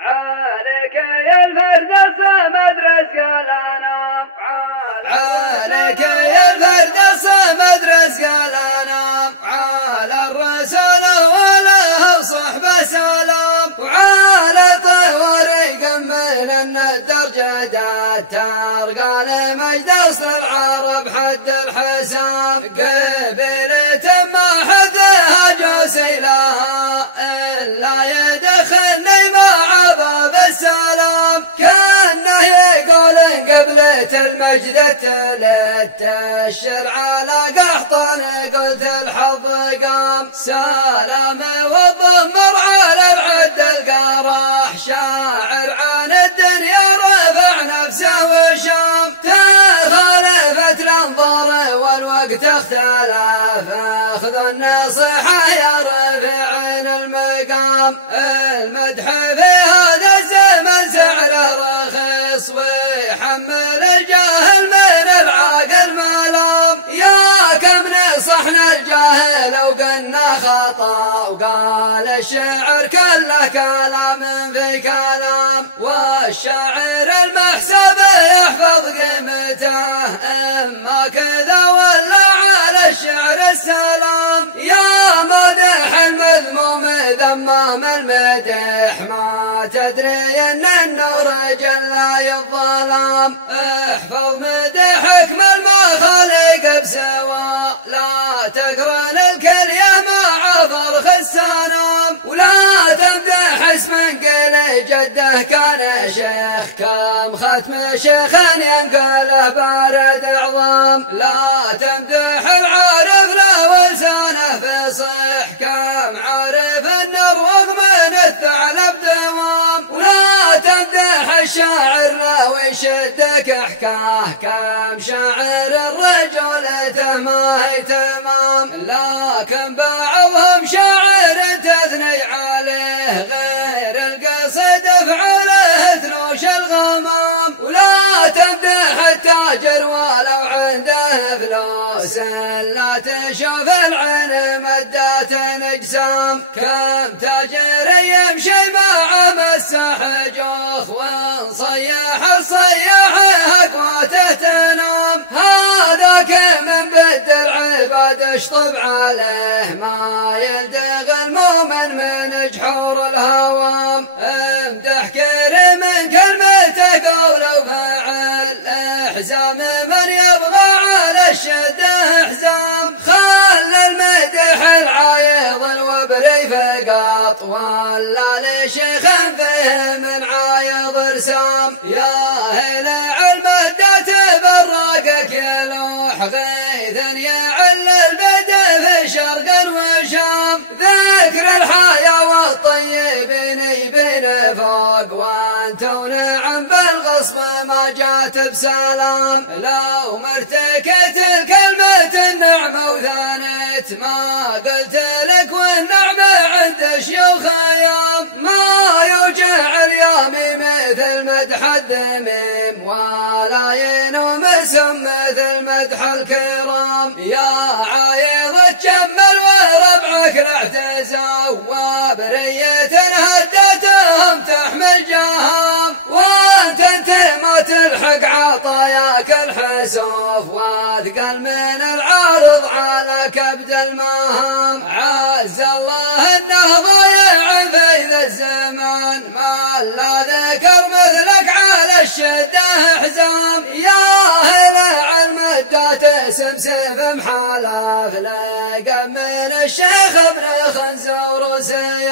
عليك يا الفرد الصمد رزق الأنام، عليك يا الفرد الصمد رزق الأنام، على الرسول وله صحبه سلام، وعلى طورق من الدرجات ترقى لمجد وسط العرب حد الحسام، قبيلة ما حذها جوسي لها إلا يدخلني مع باب السلام، كأنه يقول قبلة المجد تلت على قحطان قلت الحظ قام، سلام والضمر على العد القراح، شاعر عن الدنيا رفع نفسه وشام، تخالفت الانظار والوقت اختلف، اخذ النصيحة يا رفيع المقام، المدح في هذا الزمن سعره رخيص، ويحمل الجاهل من العاقل ملام، يا كم نصحنا الجاهل وقلنا خطا، وقال الشعر كله كلام في كلام، والشاعر المحسب يحفظ قيمته، اما كذا ولا على الشعر السلام، يا مدح المذموم ذمام المدح، ما تدري ان النور جل الظلام، احفظ مدحك من المخالق بسوا، لا تقرن الكليه مع فرخ السنام، ولا تمدح اسم قل جده كان شيخ، كم ختم شيخ ينقله بارد عظام، لا تمدح العارف له ولسانه فصيح، كم عارف النروغ من الثعلب دوام، ولا تمدح الشاعر له ويشدك احكاه، كم شاعر الرجولته ما هي تمام، لكن بعضهم شاعر تثني عليه غير القصد افعله تروش الغمام، ولا تمدح التاجر ولو عنده فلوس، لا تشوف العين مدات نجسام، كم تاجر يمشي مع مسح جوخ، وان صيح الصياح اقواته تنام، هذاك من بد العباد اشطب عليه، ما يلدغ المؤمن من جحور الهوام، امدح كريم كلمته قول وفعل، احزام من يبغى على الشده احزام، خل المدح العايض الوبري فقط، ولا لشيخ فيه من عايض ارسام، يا هلع المدة براقك يلوح غيثا يعل البدء في شرق وشام، ذكر الحياة والطيبين يبين فوق، وانتو نعم بالغصب ما جات بسلام، لو مرتكت الكلمة النعمة وثانت، ما قلت لك والنعمة عند شيوخ ايام، ما يوجع اليوم مثل مدح الذميم، ولا ينوم سم مثل مدح الكرام، يا عايض تجمل وربعك الاعتزام، وبرية هدتهم تحمل جهام، وانت ما تلحق عطاياك الحسوف، واثقل من العارض على كبد المهام، عز الله انه ضايع في ذا الزمان، ما لا ذكر مثلك على الشده حزام، يا هلع المدات سمسف محالف، لقى من الشيخ ابن خنزور سيام.